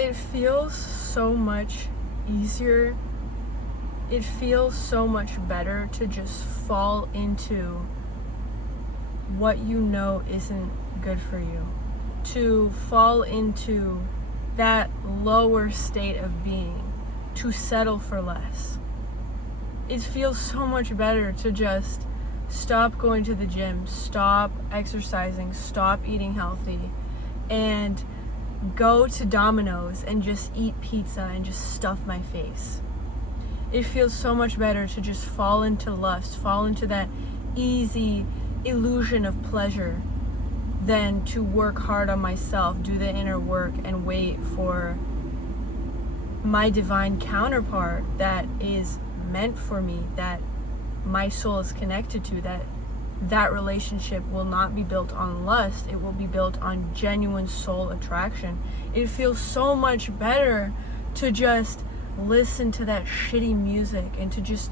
It feels so much easier. It feels so much better to just fall into what you know isn't good for you. To fall into that lower state of being. To settle for less. It feels so much better to just stop going to the gym, stop exercising, stop eating healthy, and go to Domino's and just eat pizza and just stuff my face. It feels so much better to just fall into lust, fall into that easy illusion of pleasure, than to work hard on myself, do the inner work, and wait for my divine counterpart that is meant for me, that my soul is connected to, that relationship will not be built on lust, it will be built on genuine soul attraction. It feels so much better to just listen to that shitty music and to just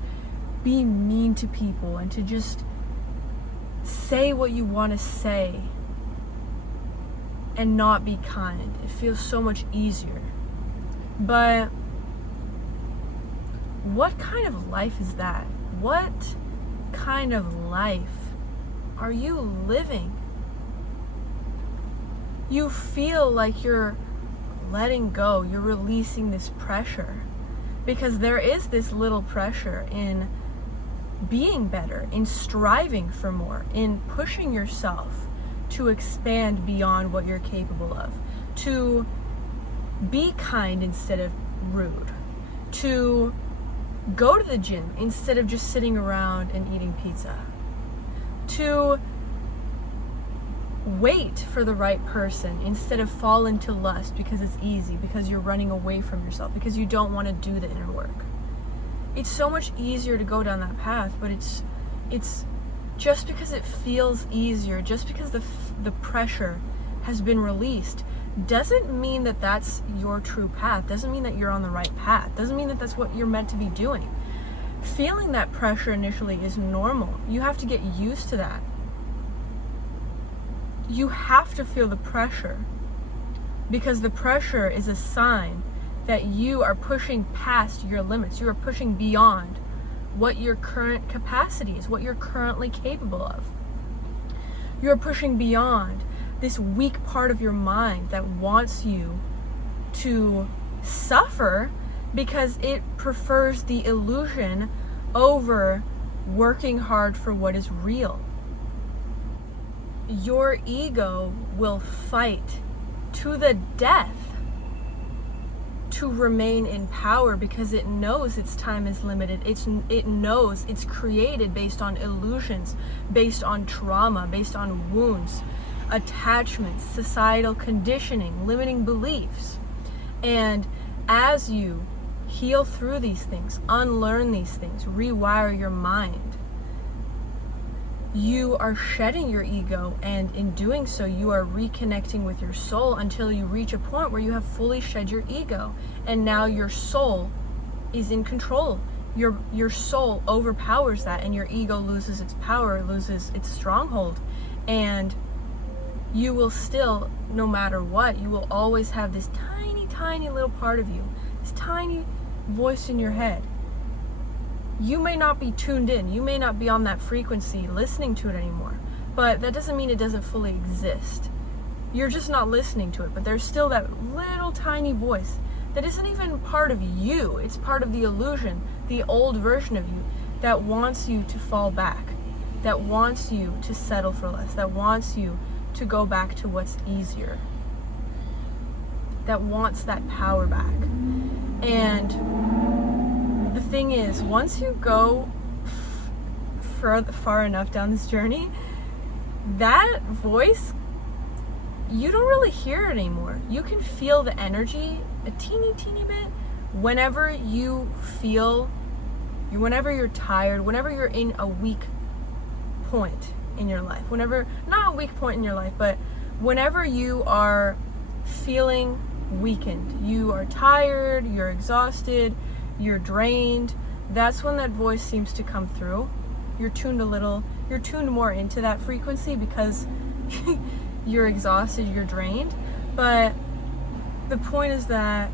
be mean to people and to just say what you want to say and not be kind. It feels so much easier. But what kind of life is that? What kind of life are you living? You feel like you're letting go, you're releasing this pressure, because there is this little pressure in being better, in striving for more, in pushing yourself to expand beyond what you're capable of, to be kind instead of rude, to go to the gym instead of just sitting around and eating pizza, to wait for the right person instead of fall into lust because it's easy, because you're running away from yourself, because you don't want to do the inner work. It's so much easier to go down that path, but it's just because it feels easier, just because the pressure has been released, doesn't mean that that's your true path, doesn't mean that you're on the right path, doesn't mean that that's what you're meant to be doing. Feeling that pressure initially is normal. You have to get used to that. You have to feel the pressure, because the pressure is a sign that you are pushing past your limits. You are pushing beyond what your current capacity is, what you're currently capable of. You're pushing beyond this weak part of your mind that wants you to suffer because it prefers the illusion over working hard for what is real. Your ego will fight to the death to remain in power because it knows its time is limited. It knows it's created based on illusions, based on trauma, based on wounds, attachments, societal conditioning, limiting beliefs. And as you heal through these things, unlearn these things, rewire your mind, you are shedding your ego, and in doing so you are reconnecting with your soul until you reach a point where you have fully shed your ego, and now your soul is in control. Your soul overpowers that, and your ego loses its power, loses its stronghold, and you will still, no matter what, you will always have this tiny little part of you, this tiny voice in your head. You may not be tuned in, you may not be on that frequency listening to it anymore, but that doesn't mean it doesn't fully exist. You're just not listening to it, but there's still that little tiny voice that isn't even part of you. It's part of the illusion, the old version of you that wants you to fall back, that wants you to settle for less, that wants you to go back to what's easier, that wants that power back. And the thing is, once you go far enough down this journey, that voice, you don't really hear it anymore. You can feel the energy a teeny bit whenever you feel, whenever you're tired, whenever you're in a weak point in your life, whenever, not a weak point in your life, but whenever you are feeling weakened, you are tired, you're exhausted, you're drained, that's when that voice seems to come through. You're tuned more into that frequency because you're exhausted, you're drained. But the point is that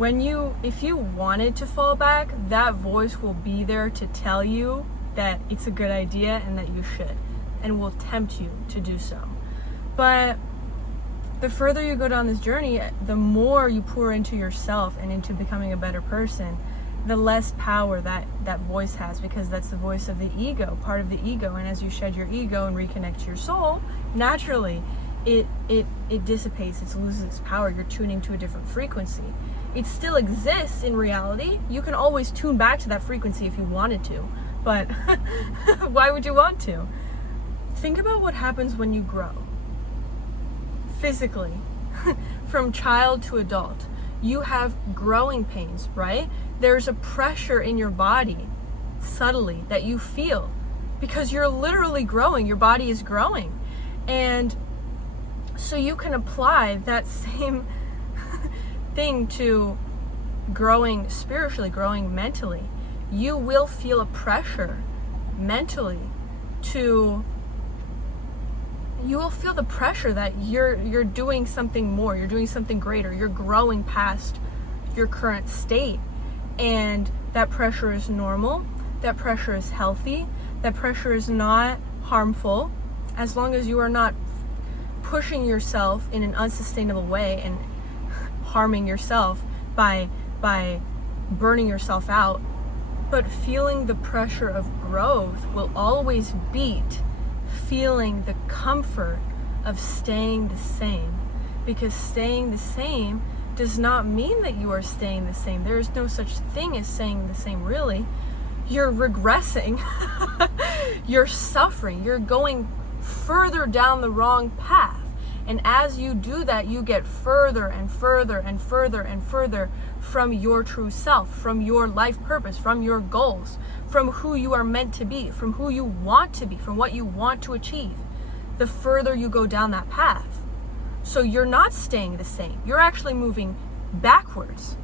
if you wanted to fall back, that voice will be there to tell you that it's a good idea and that you should, and will tempt you to do so. But the further you go down this journey, the more you pour into yourself and into becoming a better person, the less power that voice has, because that's the voice of the ego, part of the ego. And as you shed your ego and reconnect to your soul, naturally it dissipates, it loses its power. You're tuning to a different frequency. It still exists in reality. You can always tune back to that frequency if you wanted to, but why would you want to? Think about what happens when you grow physically from child to adult. You have growing pains, right? There's a pressure in your body subtly that you feel because you're literally growing. Your body is growing. And so you can apply that same thing to growing spiritually, growing mentally. You will feel a pressure mentally you will feel the pressure that you're doing something more, you're doing something greater, you're growing past your current state. And that pressure is normal, that pressure is healthy, that pressure is not harmful, as long as you are not pushing yourself in an unsustainable way and harming yourself by burning yourself out. But feeling the pressure of growth will always beat feeling the comfort of staying the same, because staying the same does not mean that you are staying the same. There is no such thing as staying the same, really. You're regressing. You're suffering. You're going further down the wrong path. And as you do that, you get further and further and further and further from your true self, from your life purpose, from your goals, from who you are meant to be, from who you want to be, from what you want to achieve. The further you go down that path. So you're not staying the same. You're actually moving backwards.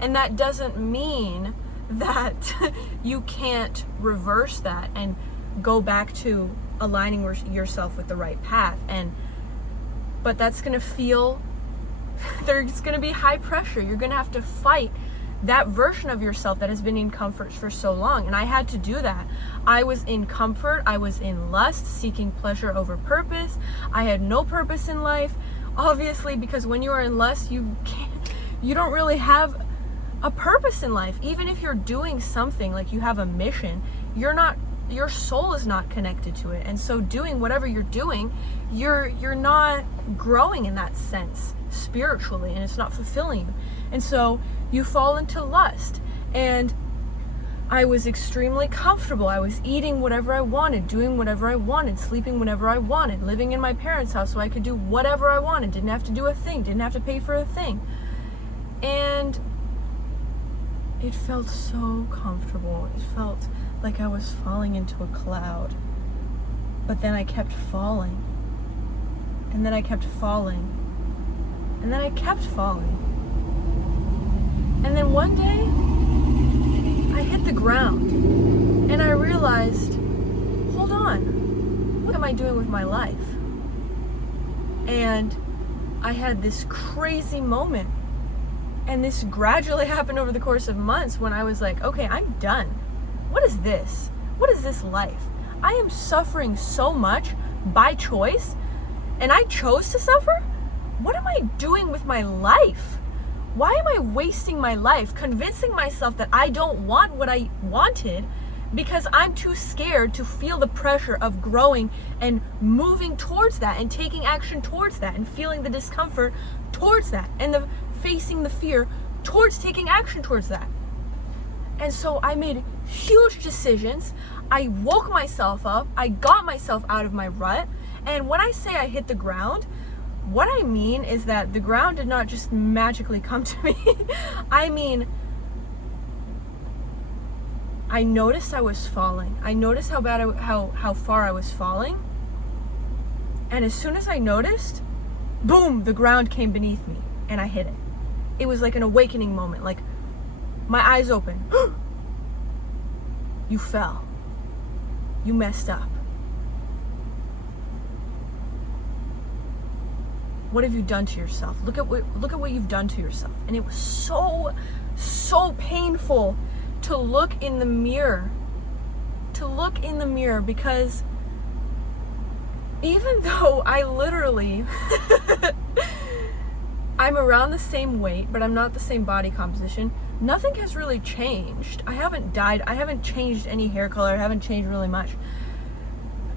And that doesn't mean that you can't reverse that and go back to aligning yourself with the right path. But that's going to feel, there's going to be high pressure. You're going to have to fight that version of yourself that has been in comfort for so long. And I had to do that. I was in comfort. I was in lust, seeking pleasure over purpose. I had no purpose in life, obviously, because when you are in lust, you don't really have a purpose in life. Even if you're doing something, like you have a mission, your soul is not connected to it. And so doing whatever you're doing, you're not growing in that sense spiritually, and it's not fulfilling you. And so you fall into lust. And I was extremely comfortable. I was eating whatever I wanted, doing whatever I wanted, sleeping whenever I wanted, living in my parents' house so I could do whatever I wanted, didn't have to do a thing, didn't have to pay for a thing. And it felt so comfortable. It felt like I was falling into a cloud. But then I kept falling. And then I kept falling. And then I kept falling. And then one day, I hit the ground. And I realized, hold on, what am I doing with my life? And I had this crazy moment. And this gradually happened over the course of months when I was like, okay, I'm done. What is this? What is this life? I am suffering so much by choice, and I chose to suffer? What am I doing with my life? Why am I wasting my life convincing myself that I don't want what I wanted because I'm too scared to feel the pressure of growing and moving towards that and taking action towards that and feeling the discomfort towards that and facing the fear towards taking action towards that. And so I made huge decisions. I woke myself up. I got myself out of my rut. And when I say I hit the ground, what I mean is that the ground did not just magically come to me. I mean, I noticed I was falling. I noticed how far I was falling. And as soon as I noticed, boom, the ground came beneath me and I hit it. It was like an awakening moment. Like, my eyes open. You fell. You messed up. what have you done to yourself? Look at what you've done to yourself. And it was so painful to look in the mirror. Because even though I literally I'm around the same weight, but I'm not the same body composition, nothing has really changed. I haven't died. I haven't changed any hair color. I haven't changed really much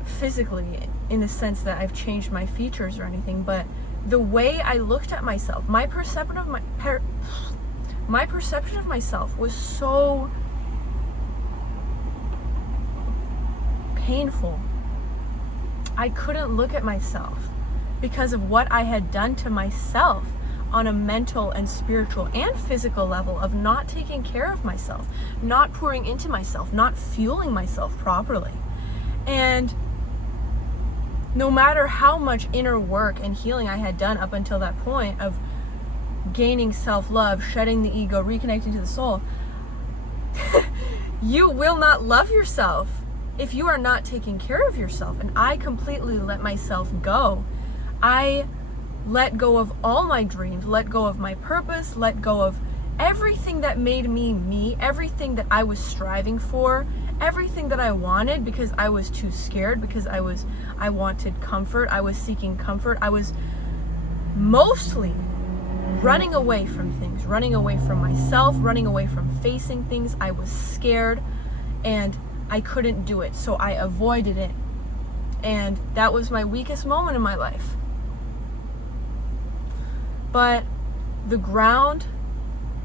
physically, in the sense that I've changed my features or anything, but the way I looked at myself, my perception of myself was so painful. I couldn't look at myself because of what I had done to myself on a mental and spiritual and physical level of not taking care of myself, not pouring into myself, not fueling myself properly. And no matter how much inner work and healing I had done up until that point of gaining self-love, shedding the ego, reconnecting to the soul, you will not love yourself if you are not taking care of yourself. And I completely let myself go. I let go of all my dreams, let go of my purpose, let go of everything that made me me, everything that I was striving for, everything that I wanted, because I was too scared, because I wanted comfort, I was seeking comfort. I was mostly running away from things, running away from myself, running away from facing things. I was scared and I couldn't do it, so I avoided it. And that was my weakest moment in my life. But the ground,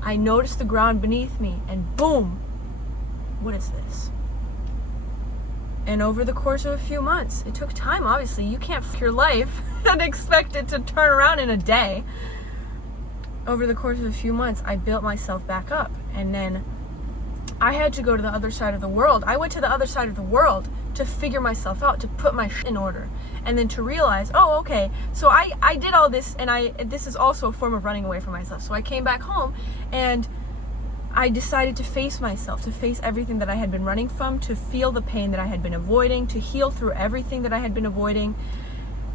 I noticed the ground beneath me, and boom, what is this? And over the course of a few months, it took time, obviously. You can't f*** your life and expect it to turn around in a day. Over the course of a few months, I built myself back up. And then I had to go to the other side of the world. I went to the other side of the world to figure myself out, to put my shit in order. And then to realize, oh, okay, so I did all this, and this is also a form of running away from myself. So I came back home, and I decided to face myself, to face everything that I had been running from, to feel the pain that I had been avoiding, to heal through everything that I had been avoiding,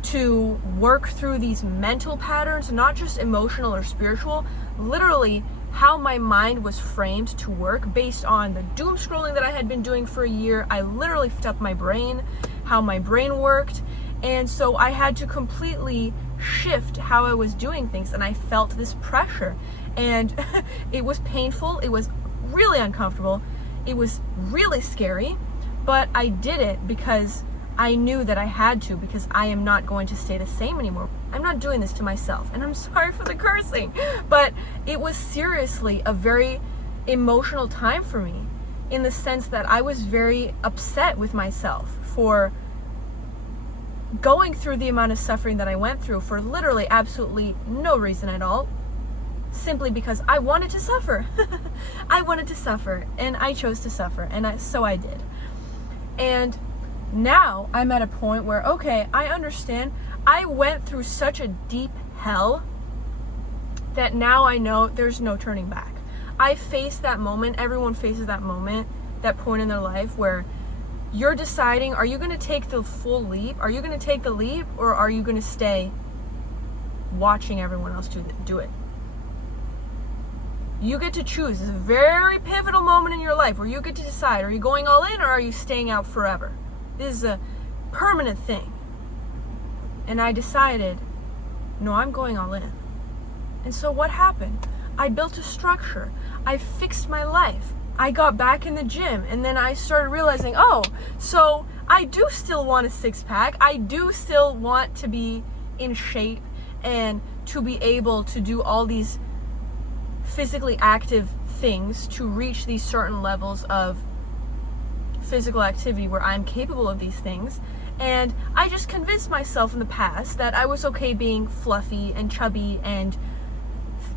to work through these mental patterns, not just emotional or spiritual, literally how my mind was framed to work based on the doom scrolling that I had been doing for a year. I literally f***ed up my brain, how my brain worked. And so I had to completely shift how I was doing things, and I felt this pressure. And it was painful, it was really uncomfortable, it was really scary, but I did it because I knew that I had to, because I am not going to stay the same anymore. I'm not doing this to myself, and I'm sorry for the cursing, but it was seriously a very emotional time for me, in the sense that I was very upset with myself for going through the amount of suffering that I went through for literally absolutely no reason at all, simply because I wanted to suffer. I wanted to suffer, and I chose to suffer, and so I did. And now I'm at a point where, okay, I understand. I went through such a deep hell that now I know there's no turning back. I faced that moment. Everyone faces that moment, that point in their life where you're deciding, are you going to take the full leap? Are you going to take the leap, or are you going to stay watching everyone else do it? You get to choose. It's a very pivotal moment in your life where you get to decide, are you going all in, or are you staying out forever? This is a permanent thing. And I decided, no, I'm going all in. And so what happened? I built a structure. I fixed my life. I got back in the gym, and then I started realizing, oh, so I do still want a six-pack. I do still want to be in shape and to be able to do all these physically active things to reach these certain levels of physical activity where I'm capable of these things. And I just convinced myself in the past that I was okay being fluffy and chubby and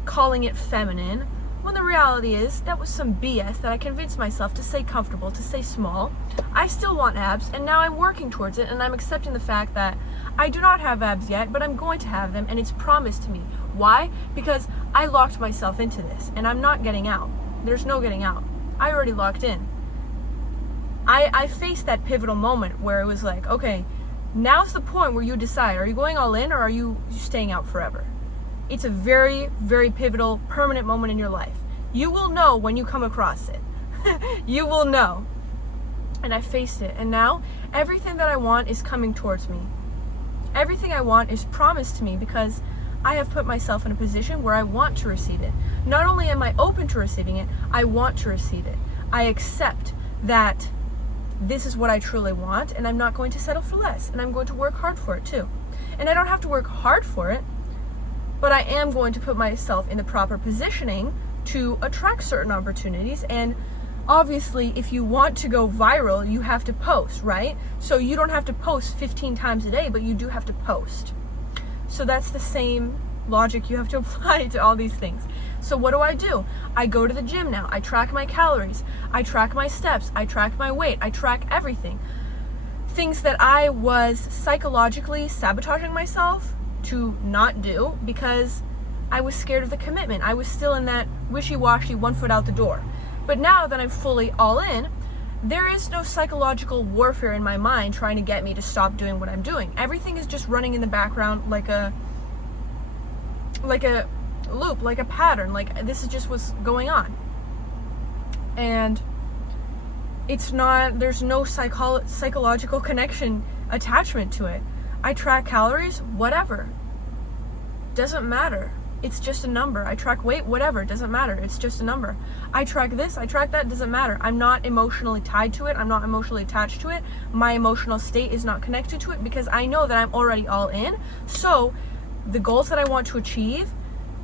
calling it feminine, when the reality is that was some BS that I convinced myself to stay comfortable, to stay small. I still want abs, and now I'm working towards it, and I'm accepting the fact that I do not have abs yet, but I'm going to have them, and it's promised to me. Why? Because I locked myself into this, and I'm not getting out. There's no getting out. I already locked in. I faced that pivotal moment where it was like, okay, Now's the point where you decide, are you going all in or are you staying out forever? It's a very, very pivotal, permanent moment in your life. You will know when you come across it. You will know. And I faced it. And now everything that I want is coming towards me. Everything I want is promised to me because I have put myself in a position where I want to receive it. Not only am I open to receiving it, I want to receive it. I accept that this is what I truly want, and I'm not going to settle for less, and I'm going to work hard for it too. And I don't have to work hard for it, but I am going to put myself in the proper positioning to attract certain opportunities. And obviously, if you want to go viral, you have to post, right? So you don't have to post 15 times a day, but you do have to post. So that's the same logic you have to apply to all these things. So what do? I go to the gym now. I track my calories. I track my steps. I track my weight. I track everything. Things that I was psychologically sabotaging myself to not do because I was scared of the commitment. I was still in that wishy-washy, 1 foot out the door. But now that I'm fully all in, there is no psychological warfare in my mind trying to get me to stop doing what I'm doing. Everything is just running in the background like a loop, like a pattern, like this is just what's going on. And it's not, there's no psychological connection attachment to it. I track calories, whatever. Doesn't matter. It's just a number. I track weight, whatever, doesn't matter. It's just a number. I track this, I track that, doesn't matter. I'm not emotionally tied to it. I'm not emotionally attached to it. My emotional state is not connected to it because I know that I'm already all in. So the goals that I want to achieve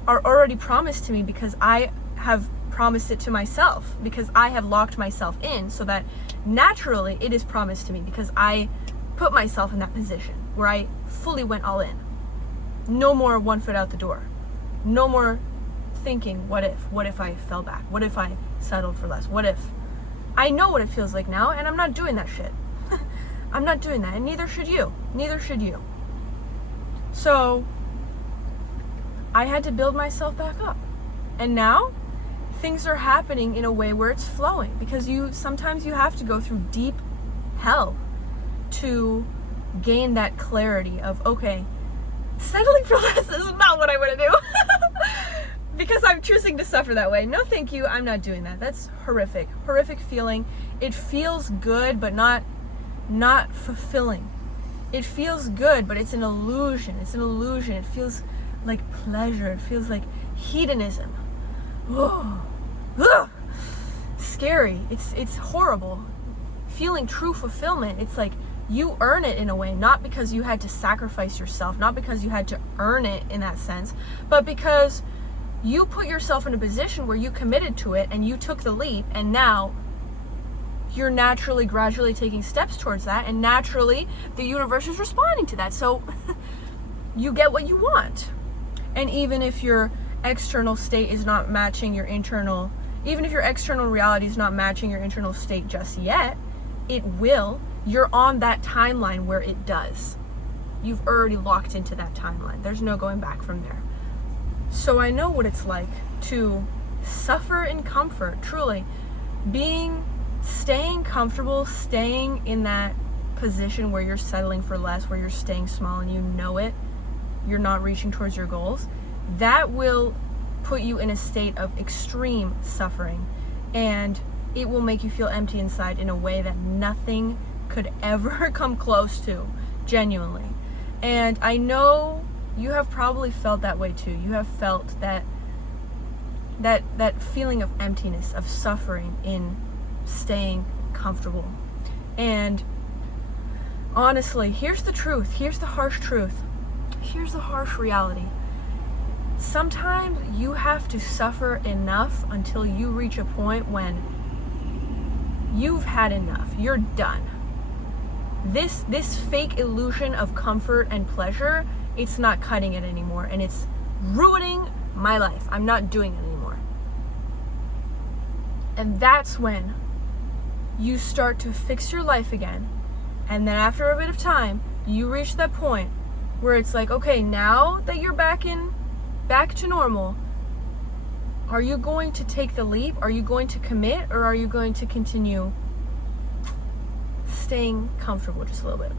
are already promised to me because I have promised it to myself, because I have locked myself in, so that naturally it is promised to me because I put myself in that position where I fully went all in. No more 1 foot out the door. No more thinking, what if I fell back? What if I settled for less? What if? I know what it feels like now, and I'm not doing that shit. I'm not doing that, and neither should you. Neither should you. So I had to build myself back up. And now things are happening in a way where it's flowing, because sometimes you have to go through deep hell to gain that clarity of, okay, settling for less is not what I want to do. Because I'm choosing to suffer that way. No, thank you. I'm not doing that. That's horrific. Horrific feeling. It feels good, but not fulfilling. It feels good, but it's an illusion. It's an illusion. It feels like pleasure. It feels like hedonism. Ugh. Ugh. Scary. It's horrible. Feeling true fulfillment, it's like you earn it in a way, not because you had to sacrifice yourself, not because you had to earn it in that sense, but because you put yourself in a position where you committed to it and you took the leap, and now you're naturally, gradually taking steps towards that, and naturally the universe is responding to that. So you get what you want. And even if your external state is not matching your internal, even if your external reality is not matching your internal state just yet, it will. You're on that timeline where it does. You've already locked into that timeline. There's no going back from there. So I know what it's like to suffer in comfort, truly. Staying comfortable, staying in that position where you're settling for less, where you're staying small and you know it, you're not reaching towards your goals, that will put you in a state of extreme suffering, and it will make you feel empty inside in a way that nothing could ever come close to, genuinely. And I know you have probably felt that way too. You have felt that feeling of emptiness, of suffering in staying comfortable. And honestly, here's the truth. Here's the harsh truth. Here's the harsh reality. Sometimes you have to suffer enough until you reach a point when you've had enough. You're done. This fake illusion of comfort and pleasure, it's not cutting it anymore, and it's ruining my life. I'm not doing it anymore. And that's when you start to fix your life again. And then after a bit of time, you reach that point where it's like, okay, now that you're back to normal, are you going to take the leap? Are you going to commit? Or are you going to continue staying comfortable just a little bit?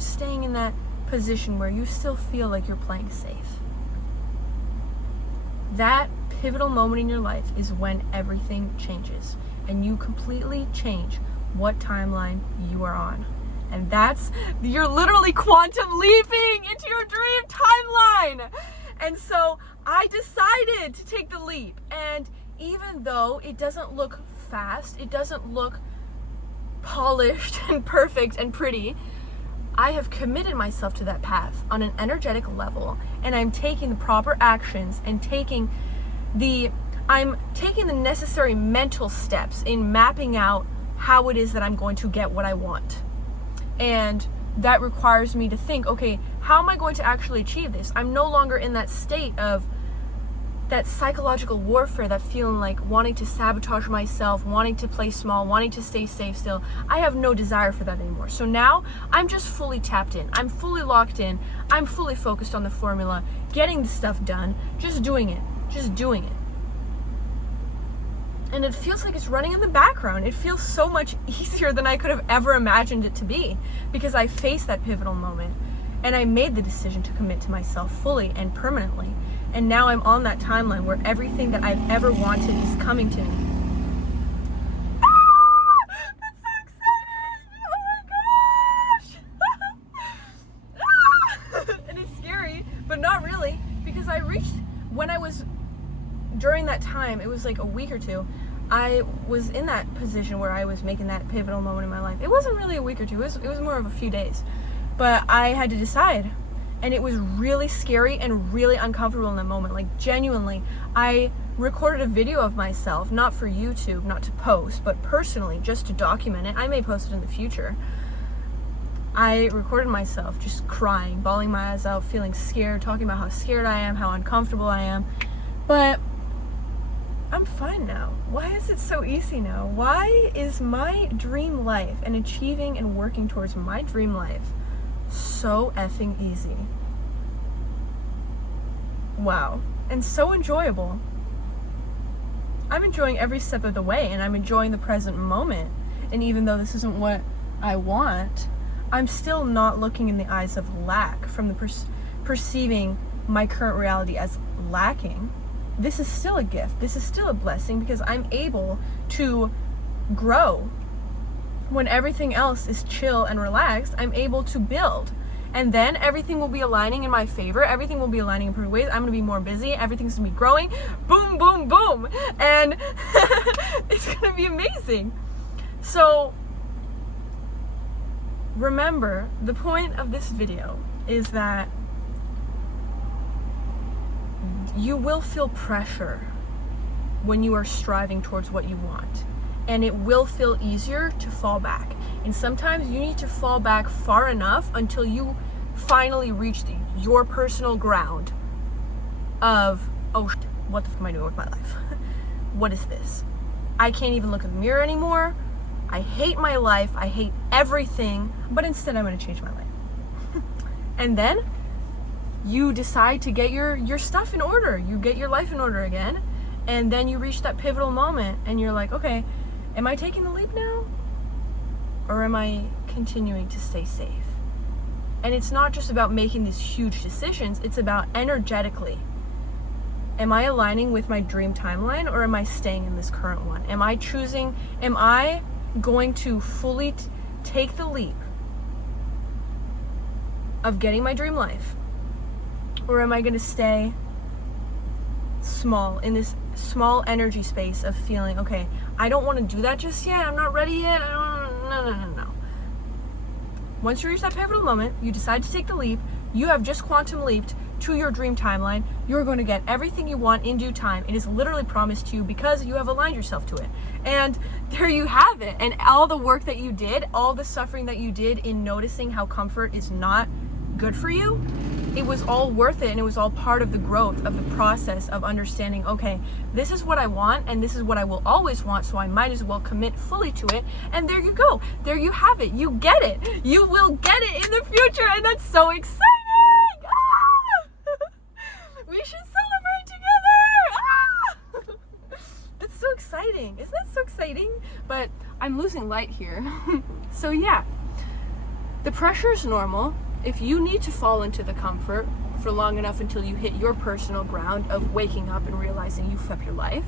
just staying in that position where you still feel like you're playing safe. That pivotal moment in your life is when everything changes and you completely change what timeline you are on. And you're literally quantum leaping into your dream timeline. And so I decided to take the leap. And even though it doesn't look fast, it doesn't look polished and perfect and pretty, I have committed myself to that path on an energetic level, and I'm taking the proper actions and I'm taking the necessary mental steps in mapping out how it is that I'm going to get what I want. And that requires me to think, okay, how am I going to actually achieve this? I'm no longer in that state of that psychological warfare, that feeling like wanting to sabotage myself, wanting to play small, wanting to stay safe still. I have no desire for that anymore. So now I'm just fully tapped in. I'm fully locked in. I'm fully focused on the formula, getting the stuff done, just doing it. And it feels like it's running in the background. It feels so much easier than I could have ever imagined it to be, because I faced that pivotal moment and I made the decision to commit to myself fully and permanently. And now I'm on that timeline where everything that I've ever wanted is coming to me. That's so exciting! Oh my gosh! And it's scary, but not really, because during that time, it was like a week or two, I was in that position where I was making that pivotal moment in my life. It wasn't really a week or two, it was more of a few days. But I had to decide. And it was really scary and really uncomfortable in that moment. Like, genuinely, I recorded a video of myself, not for YouTube, not to post, but personally, just to document it. I may post it in the future. I recorded myself just crying, bawling my eyes out, feeling scared, talking about how scared I am, how uncomfortable I am. But I'm fine now. Why is it so easy now? Why is my dream life and achieving and working towards my dream life so effing easy? Wow. And so enjoyable. I'm enjoying every step of the way, and I'm enjoying the present moment. And even though this isn't what I want, I'm still not looking in the eyes of lack from the perceiving my current reality as lacking. This is still a gift. This is still a blessing, because I'm able to grow. When everything else is chill and relaxed, I'm able to build. And then everything will be aligning in my favor. Everything will be aligning in perfect ways. I'm going to be more busy. Everything's going to be growing. Boom, boom, boom. And it's going to be amazing. So remember, the point of this video is that you will feel pressure when you are striving towards what you want. And it will feel easier to fall back. And sometimes you need to fall back far enough until you finally reach your personal ground of, oh, what the fuck am I doing with my life? What is this? I can't even look in the mirror anymore. I hate my life. I hate everything. But instead, I'm going to change my life. And then you decide to get your stuff in order. You get your life in order again. And then you reach that pivotal moment and you're like, okay, am I taking the leap now? Or am I continuing to stay safe? And it's not just about making these huge decisions, it's about energetically. Am I aligning with my dream timeline, or am I staying in this current one? Am I going to fully take the leap of getting my dream life? Or am I going to stay small, in this small energy space of feeling, okay, I don't want to do that just yet, I'm not ready yet, no. Once you reach that pivotal moment, you decide to take the leap, you have just quantum leaped to your dream timeline. You're going to get everything you want in due time. It is literally promised to you because you have aligned yourself to it. And there you have it. And all the work that you did, all the suffering that you did in noticing how comfort is not good for you, it was all worth it, and it was all part of the growth of the process of understanding, okay, this is what I want and this is what I will always want, so I might as well commit fully to it. And there you go. There you have it. You get it. You will get it in the future, and that's so exciting. We should celebrate together. That's so exciting. Isn't that so exciting? But I'm losing light here. So yeah. The pressure is normal. If you need to fall into the comfort for long enough until you hit your personal ground of waking up and realizing you've up your life,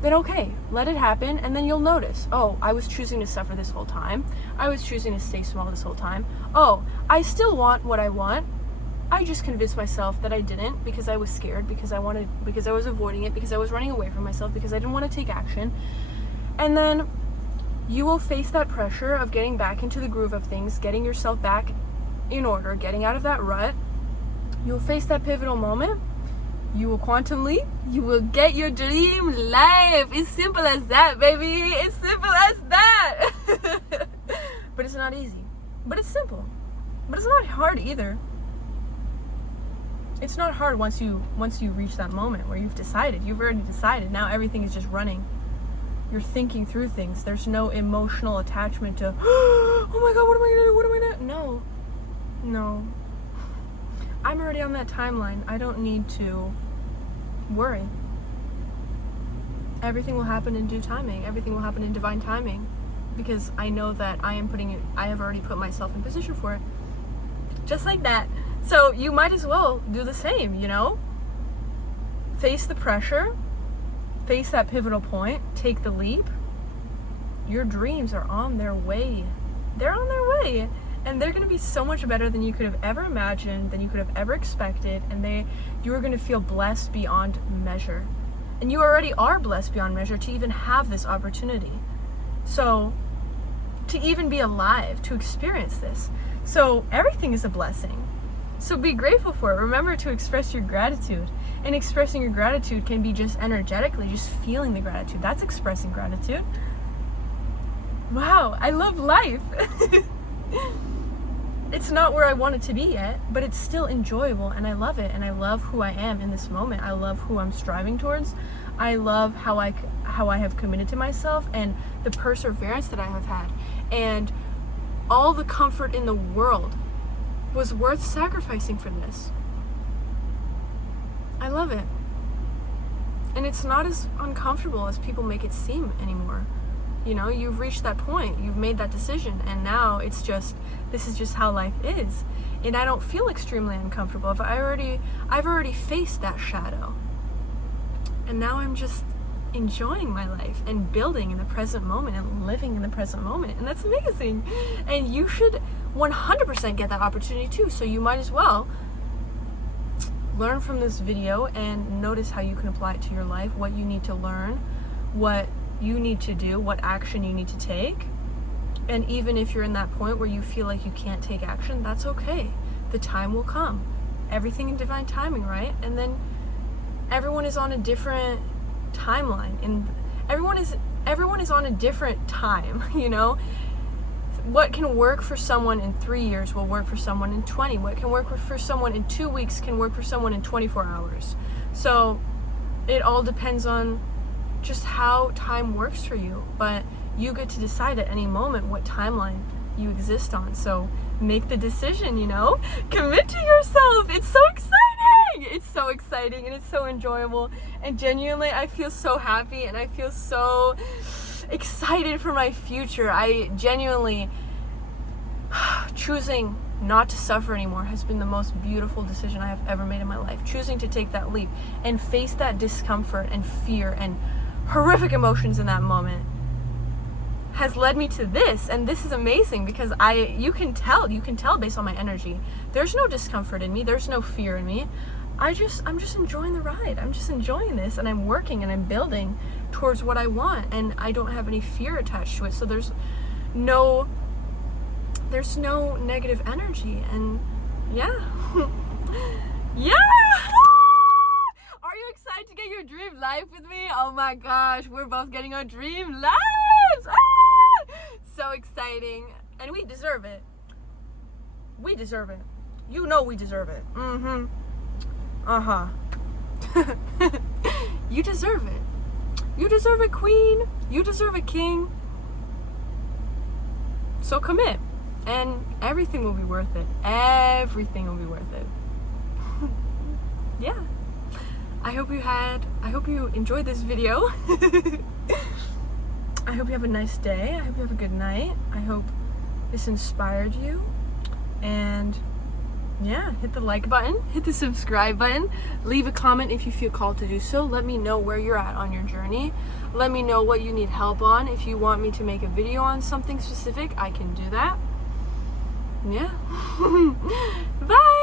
then okay, let it happen, and then you'll notice, oh, I was choosing to suffer this whole time. I was choosing to stay small this whole time. Oh, I still want what I want. I just convinced myself that I didn't because I was scared, because I was avoiding it, because I was running away from myself, because I didn't want to take action. And then you will face that pressure of getting back into the groove of things, getting yourself back in order, getting out of that rut. You'll face that pivotal moment. You will quantum leap. You will get your dream life. It's simple as that, baby. It's simple as that. But it's not easy. But it's simple. But it's not hard either. It's not hard once you reach that moment where you've decided. You've already decided. Now everything is just running. You're thinking through things. There's no emotional attachment to, oh my God, what am I gonna do? What am I gonna? No. I'm already on that timeline. I don't need to worry. Everything will happen in due timing. Everything will happen in divine timing, because I know that I have already put myself in position for it. Just like that. So you might as well do the same, you know? Face the pressure, face that pivotal point, take the leap. Your dreams are on their way. They're on their way. And they're going to be so much better than you could have ever imagined, than you could have ever expected, and you are going to feel blessed beyond measure. And you already are blessed beyond measure to even have this opportunity. So, to even be alive, to experience this. So, everything is a blessing. So be grateful for it. Remember to express your gratitude. And expressing your gratitude can be just energetically, just feeling the gratitude. That's expressing gratitude. Wow, I love life. It's not where I want it to be yet, but it's still enjoyable, and I love it, and I love who I am in this moment. I love who I'm striving towards. I love how I have committed to myself, and the perseverance that I have had, and all the comfort in the world was worth sacrificing for this. I love it. And it's not as uncomfortable as people make it seem anymore. You know, you've reached that point, you've made that decision, and now it's just, this is just how life is. And I don't feel extremely uncomfortable. I've already faced that shadow. And now I'm just enjoying my life and building in the present moment and living in the present moment. And that's amazing. And you should 100% get that opportunity too. So you might as well learn from this video and notice how you can apply it to your life, what you need to learn, what you need to do, what action you need to take. And even if you're in that point where you feel like you can't take action, that's okay. The time will come. Everything in divine timing, right? And then everyone is on a different timeline, and everyone is on a different time, you know? What can work for someone in 3 years will work for someone in 20. What can work for someone in 2 weeks can work for someone in 24 hours. So it all depends on just how time works for you, but you get to decide at any moment what timeline you exist on. So make the decision, you know? Commit to yourself. It's so exciting. It's so exciting, and it's so enjoyable. And genuinely, I feel so happy, and I feel so excited for my future. I genuinely, choosing not to suffer anymore has been the most beautiful decision I have ever made in my life. Choosing to take that leap and face that discomfort and fear and horrific emotions in that moment has led me to this, and this is amazing because you can tell based on my energy. There's no discomfort in me, there's no fear in me. I'm just enjoying the ride. I'm just enjoying this, and I'm working and I'm building towards what I want, and I don't have any fear attached to it. So there's no negative energy, and yeah. Yeah. Are you excited to get your dream life with me? Oh my gosh, we're both getting our dream lives. So exciting, and we deserve it. We deserve it. You know we deserve it. You deserve it. You deserve it, queen. You deserve it, king. So commit, and everything will be worth it. Everything will be worth it. Yeah. I hope you enjoyed this video. I hope you have a nice day. I hope you have a good night. I hope this inspired you. And yeah, hit the like button, hit the subscribe button, leave a comment if you feel called to do so. Let me know where you're at on your journey. Let me know what you need help on. If you want me to make a video on something specific, I can do that. Yeah. Bye.